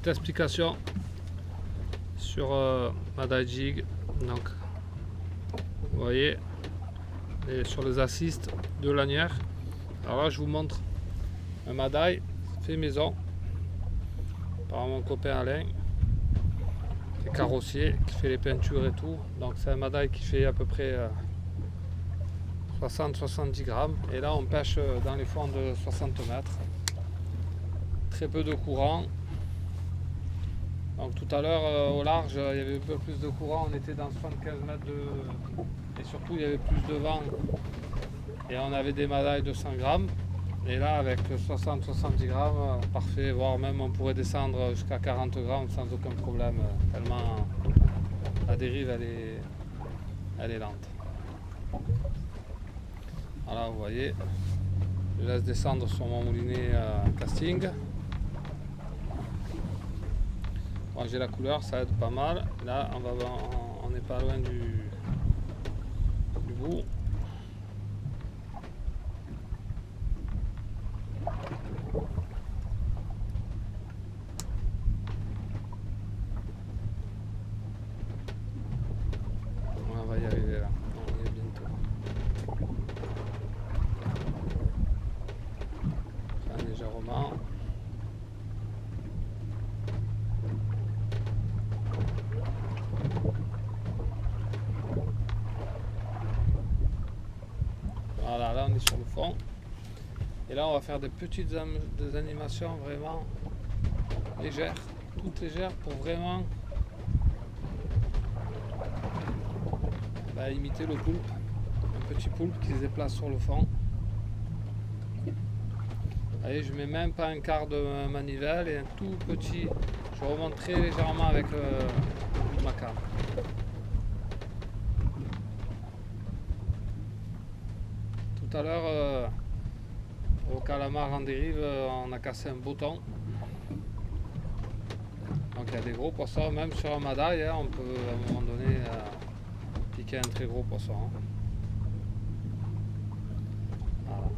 petite explication sur Madaille Jig. Donc, vous voyez, et sur les assists de lanière. Alors là, je vous montre un Madaille fait maison par mon copain Alain, qui est carrossier, qui fait les peintures et tout. Donc c'est un Madaille qui fait à peu près 60-70 grammes. Et là, on pêche dans les fonds de 60 mètres. Très peu de courant. Donc tout à l'heure au large, il y avait un peu plus de courant, on était dans 75 mètres et surtout il y avait plus de vent et on avait des Madailles de 100 grammes. Et là avec 60-70 grammes, parfait, voire même on pourrait descendre jusqu'à 40 grammes sans aucun problème, tellement la dérive elle est lente. Voilà, vous voyez, je laisse descendre sur mon moulinet casting. Bon, j'ai la couleur, ça aide pas mal. Là, on n'est pas loin du bout. On va y arriver là. On y est bientôt. Enfin, légèrement. Voilà, là on est sur le fond. Et là on va faire des petites des animations vraiment légères, toutes légères pour vraiment imiter le poulpe. Un petit poulpe qui se déplace sur le fond. Allez, je mets même pas un quart de manivelle et un tout petit. Je remonte très légèrement avec ma canne. Tout à l'heure, au calamar en dérive, on a cassé un bouton. Donc il y a des gros poissons, même sur un Madaille, on peut à un moment donné piquer un très gros poisson. Voilà.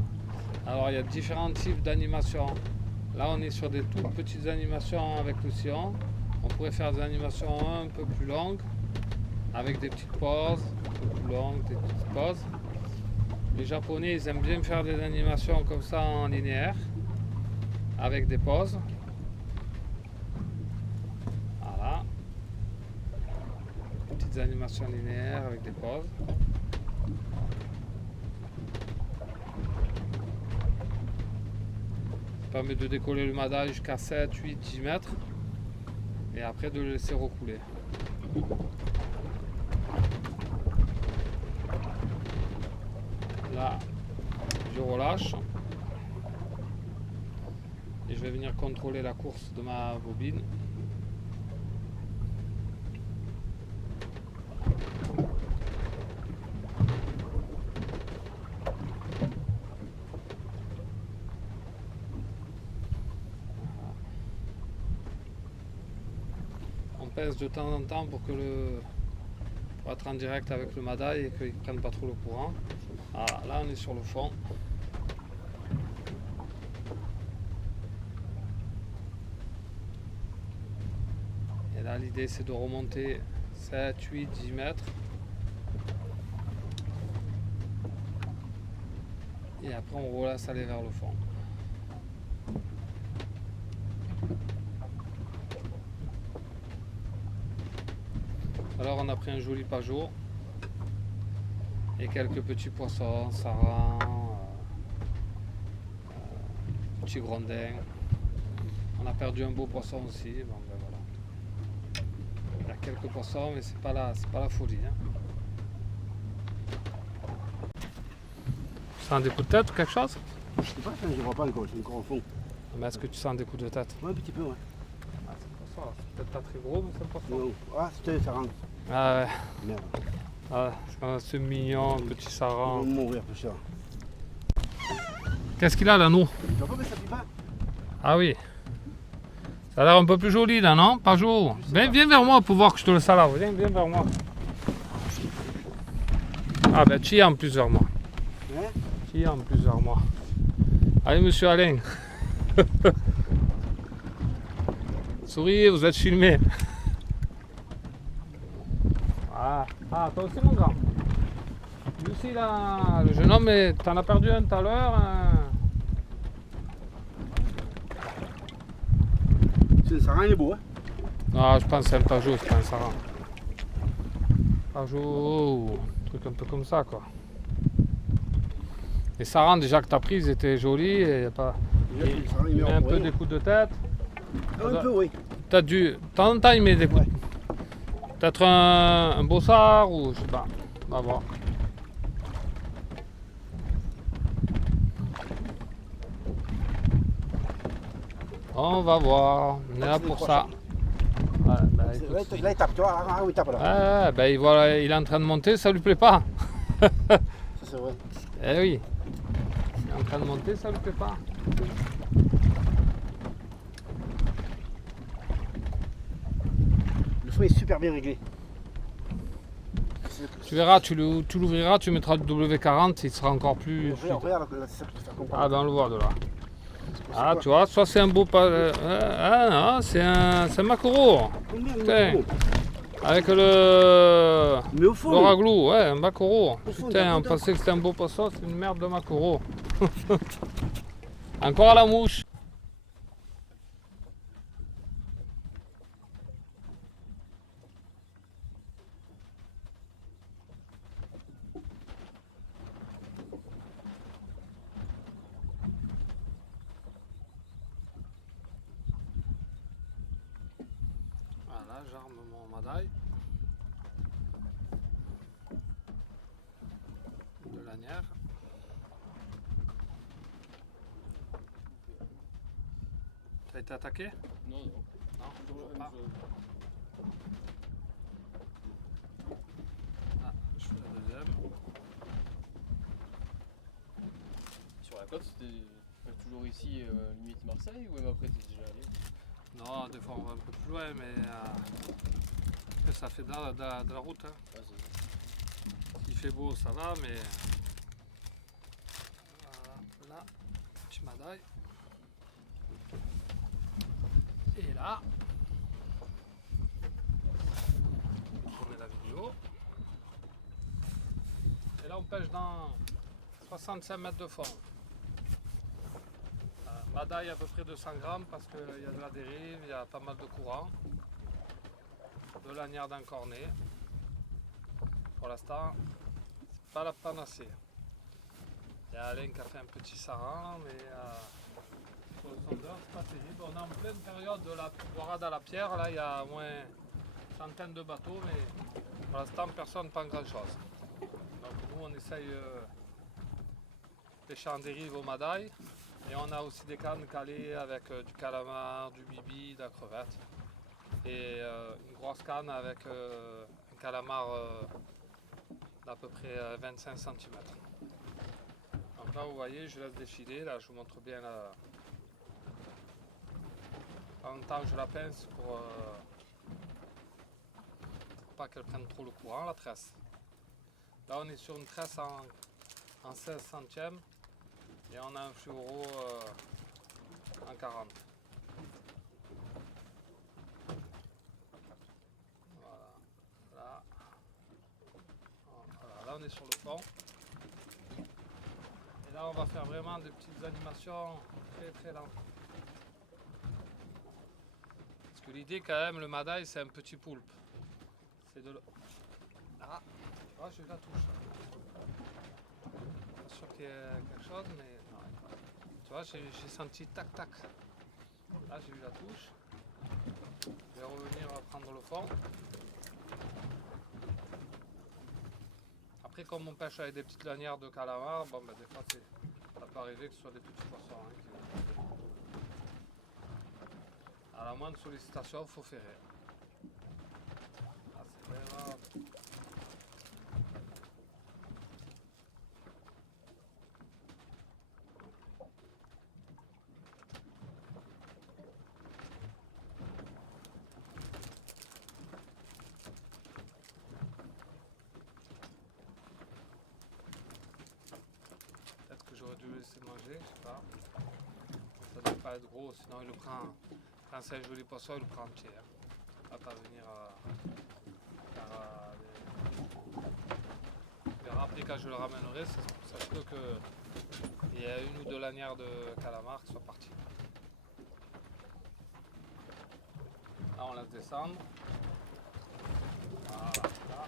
Alors il y a différents types d'animations. Là on est sur des toutes petites animations avec le sillon. On pourrait faire des animations un peu plus longues, avec des petites pauses, un peu plus longues, des petites pauses. Les Japonais, ils aiment bien faire des animations comme ça en linéaire, avec des pauses. Voilà. Petites animations linéaires avec des pauses. Ça permet de décoller le Madaille jusqu'à 7, 8, 10 mètres. Et après de le laisser recouler. Là, je relâche et je vais venir contrôler la course de ma bobine. On pèse de temps en temps pour être en direct avec le Madaille et qu'il ne prenne pas trop le courant. Voilà, là on est sur le fond. Et là l'idée c'est de remonter 7, 8, 10 mètres. Et après on relaisse aller vers le fond. Alors on a pris un joli pageot. Et quelques petits poissons, sarans, petits grondins. On a perdu un beau poisson aussi. Bon, ben voilà. Il y a quelques poissons, mais c'est pas la folie. Hein. Tu sens des coups de tête ou quelque chose? Je sais pas, je vois pas encore, je suis encore au fond. Mais est-ce que tu sens des coups de tête? Ouais, un petit peu, ouais. Ah, c'est pas ça, c'est peut-être pas très gros, mais c'est pas ça. Non. Ah, c'était ça rentre. Ah ouais. Merde. Ah, c'est mignon, petit saran. On va mourir tout ça. Qu'est-ce qu'il a là, nous? Tu vois pas que ça pique pas? Ah oui. Ça a l'air un peu plus joli là, non? Pas jour. Viens vers moi pour voir que je te le salade. Viens vers moi. Ah ben tu y es en plus vers moi. Hein? Tu y es en plus vers moi. Allez monsieur Alain. Souriez, vous êtes filmé. Ah, toi aussi mon grand. Lui aussi là, le jeune homme, t'en as perdu un tout à l'heure. C'est un saran, il est beau. Hein. Non, je pense que c'est un Pajot, c'est pas un Saran. Pajot, un truc un peu comme ça quoi. Les Sarans déjà que t'as pris, ils étaient jolis et y a pas. Déjà, le saran, il Il met met un en peu pourri. des coups de tête. Un peu, oui. T'as dû. De temps en temps, il met des coups. Ouais. Peut-être un bossard ou je sais pas. On va voir. On va voir. On est là C'est pour les ça. Ouais, bah, C'est- écoute, ouais, là, il tape, tu vois. Ah, oui, il tape là. ouais, bah, voilà, il est en train de monter, ça lui plaît pas. Ça, c'est vrai. Eh oui. Il est en train de monter, ça lui plaît pas. Le frein est super bien réglé. Tu verras, tu l'ouvriras, tu mettras le W40, il sera encore plus fluide. Regarde, là, c'est ça que je te fais comprendre. Ah ben on le voit de là. Ah tu vois, soit c'est un beau non, c'est un Makoro. Putain. Avec le Mais au fond, raglou, ouais, un Makoro. Au fond, Putain, on d'accord. pensait que c'était un beau poisson, c'est une merde de Makoro. Encore à la mouche. Voilà, j'arme mon Madaï. De lanière. T'as été attaqué? Non, non. Non, Toujours toujours la pas. même chose. Ah, je fais la deuxième. Sur la côte, c'était toujours ici, limite Marseille, ou même après t'es déjà allé? Non, des fois on va un peu plus loin, mais après, ça fait de la route. Hein. Ah, c'est S'il fait beau, ça va, mais. Voilà, là, petit Madaï. Et là, on met la vidéo. Et là, on pêche dans 65 mètres de fond. Madaï à peu près 200 grammes parce qu'il y a de la dérive, il y a pas mal de courant. De lanière d'encorné. Pour l'instant, c'est pas la panacée. Il y a Alain qui a fait un petit saran, mais sur le sondeur, c'est pas terrible. On est en pleine période de la boirade à la pierre, là il y a au moins une centaine de bateaux, mais pour l'instant personne ne prend grand chose. Donc nous on essaye de pêcher en dérive au Madaï. Et on a aussi des cannes calées avec du calamar, du bibi, de la crevette. Et une grosse canne avec un calamar d'à peu près 25 cm. Donc là vous voyez, je laisse défiler, là je vous montre bien la. En même temps je la pince pour pas qu'elle prenne trop le courant, la tresse. Là on est sur une tresse en 16 centièmes. Et on a un fluoro en 40. Voilà. Là on est sur le fond. Et là on va faire vraiment des petites animations très lentes. Parce que l'idée quand même, le Madaï c'est un petit poulpe. C'est de le. Ah, tu vois, j'ai eu la touche. Pas sûr qu'il y ait quelque chose, mais. Tu vois, j'ai senti tac tac. Là j'ai eu la touche. Je vais revenir prendre le fond. Après comme on pêche avec des petites lanières de calamar, bon ben des fois ça peut arriver que ce soit des petits poissons. Hein, à la moindre sollicitation, il faut ferrer. Ah, c'est vraiment. J'aurais dû le laisser manger, je sais pas. Ça doit pas être gros, sinon il le prend Quand c'est un joli poisson, il le prend entier. Hein. Va pas venir faire des... Après, quand je le ramènerai, ça se peut qu'il y ait une ou deux lanières de calamar qui soient parties. Là, on laisse descendre. Voilà, là,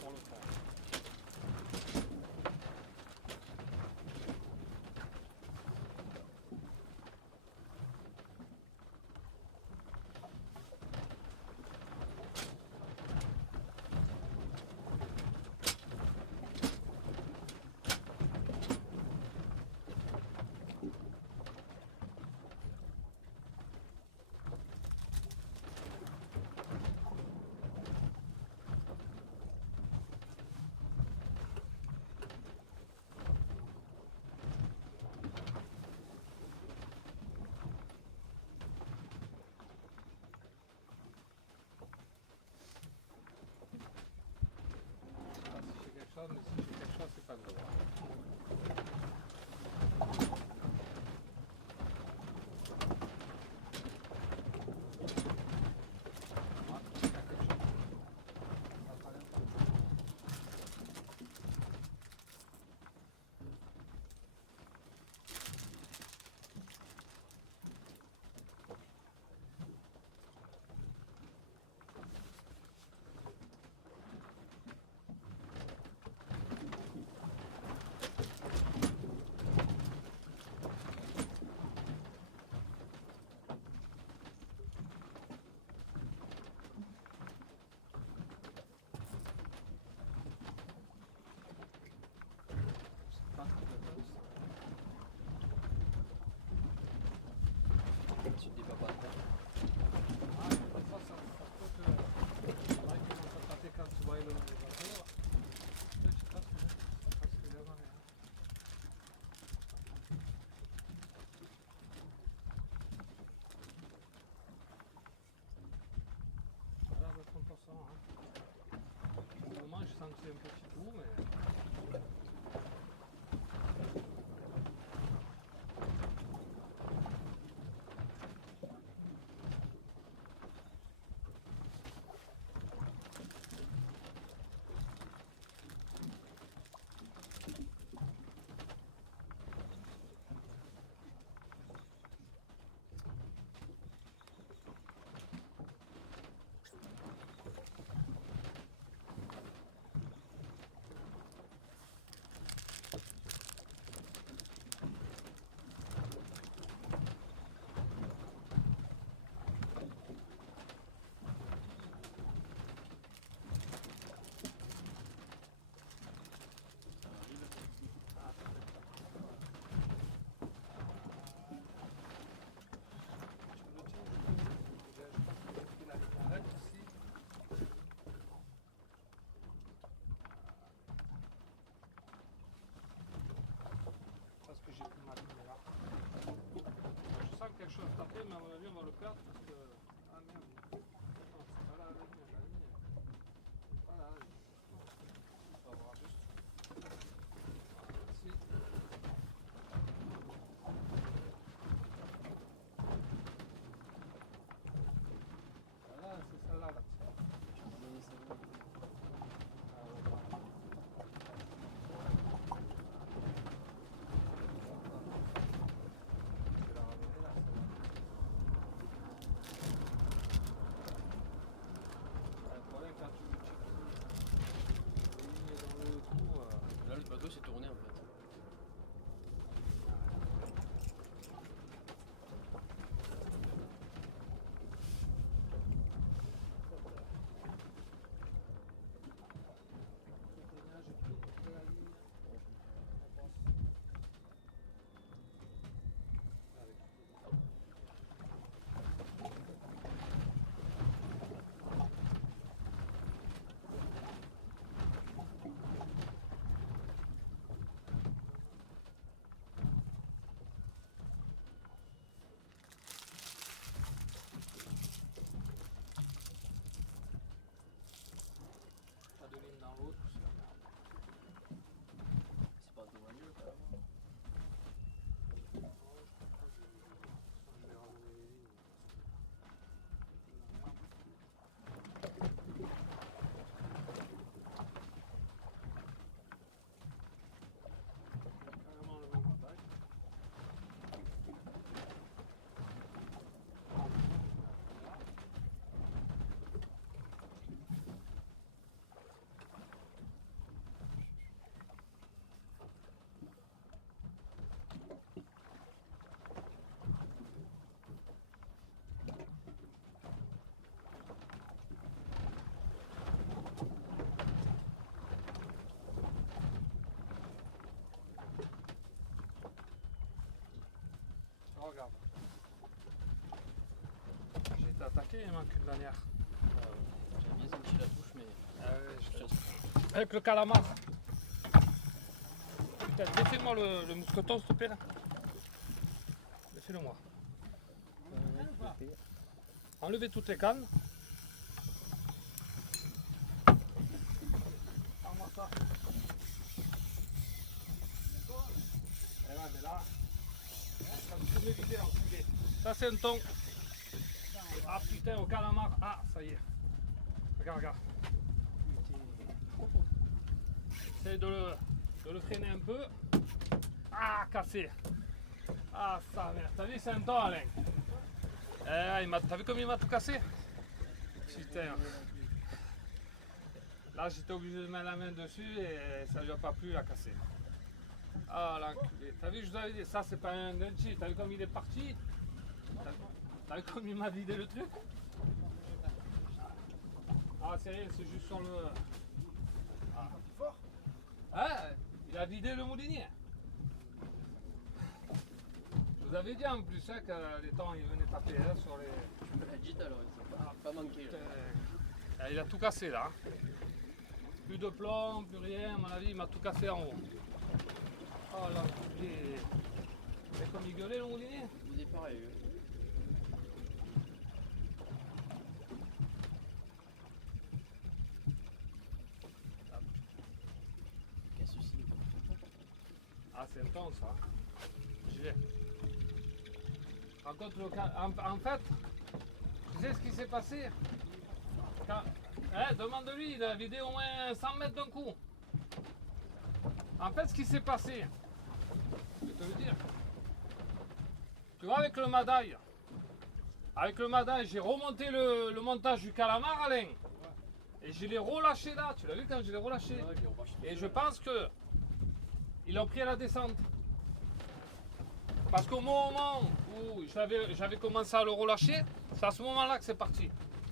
sur le fond. Mais si j'ai quelque chose, c'est pas grave. Tu te dis pas de terre. Ah, des fois, ça peut que... C'est vrai qu'ils vont s'attraper quand tu vois le bateau. Je sais pas ce que j'ai jamais. Voilà, de 30%. Hein. Pour le moment, je sens que c'est un petit coup, mais... Parce que j'ai plus mal là. Je sens quelque chose taper, mais à mon avis on va le perdre parce que... Ah merde. Non, c'est pas là la ligne. Voilà. On va voir juste. Voilà, ici. Voilà, c'est celle-là là. Tu peux donner ça. Je vais la ramener là, celle-là. regarde. J'ai été attaqué, il manque une lanière. J'ai bien senti la touche, mais Avec le calamar. Putain, défais-moi le mousqueton, s'il te plaît là. Défais-le moi. Enlevez toutes les cannes. Prends-moi ça. Et là, mais là, ça me fait vider, enculé. Ça c'est un thon. Ah putain, au calamar. Ah, ça y est. Regarde, regarde. Essaye de le freiner un peu. Ah, cassé. Ah, ça merde. T'as vu, c'est un thon, Alain. T'as vu comme il m'a tout cassé? Putain. Là, j'étais obligé de mettre la main dessus et ça lui a pas plu à casser. Ah, l'enculé. T'as vu, je vous avais dit, ça, c'est pas un dentier. T'as vu comme il est parti? T'as vu comme il m'a vidé le truc? Ah, c'est rien, c'est juste sur le... Ah. Fort. Ah, il a vidé le moulinier. Je vous avais dit en plus hein, que les temps ils venaient taper hein, sur les... tu me l'as dit alors, ils sont pas manqué. Là. Il a tout cassé là. Plus de plomb, plus rien, à mon avis, il m'a tout cassé en haut. Oh là, c'est comme il gueulait le moulinier. Il est pareil. Qu'est-ce que c'est? Ah, c'est un temps ça. J'y vais. Raconte le cas. En fait, tu sais ce qui s'est passé? Demande-lui, il a vidé au moins 100 mètres d'un coup. En fait, ce qui s'est passé, je vais te le dire. Tu vois, avec le Madaï, j'ai remonté le montage du calamar, Alain. Et je l'ai relâché là. Tu l'as vu quand je l'ai relâché? Ouais, et je pense que ils ont pris à la descente. Parce qu'au moment où j'avais commencé à le relâcher, c'est à ce moment-là que c'est parti.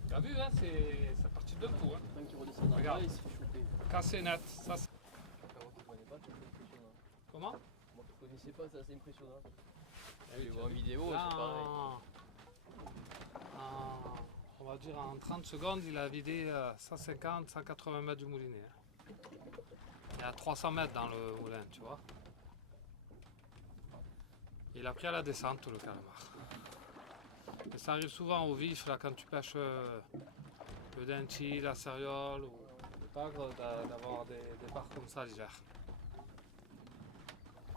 Tu as vu, hein, c'est parti d'un coup. Hein. Tant qu'il redescend dans le bas, il se fait choper. Cassé net. Ça, Moi qui ne connais pas, c'est impressionnant. comment? Moi qui ne connaissais pas, c'est assez impressionnant. Eh oui, Je tu vois as en vu. vidéo, Là, c'est pareil. on va dire en 30 secondes, il a vidé 150, 180 mètres du moulinet. Il y a 300 mètres dans le moulin, tu vois. Il a pris à la descente tout le calamar. Et ça arrive souvent au vif là, quand tu pêches le dentil, la céréole ou le pagre d'avoir des barres comme ça l'hiver.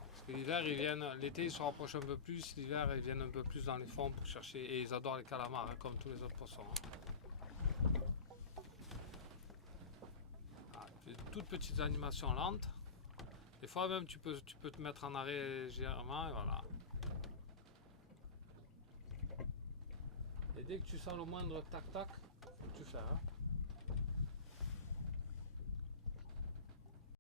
Parce que l'hiver ils viennent, l'été ils se rapprochent un peu plus, l'hiver ils viennent un peu plus dans les fonds pour chercher et ils adorent les calamars hein, comme tous les autres poissons. Hein. Ah, des toutes petites animations lentes. Des fois même tu peux te mettre en arrêt légèrement et voilà. Et dès que tu sens le moindre tac-tac, tu fais. Hein.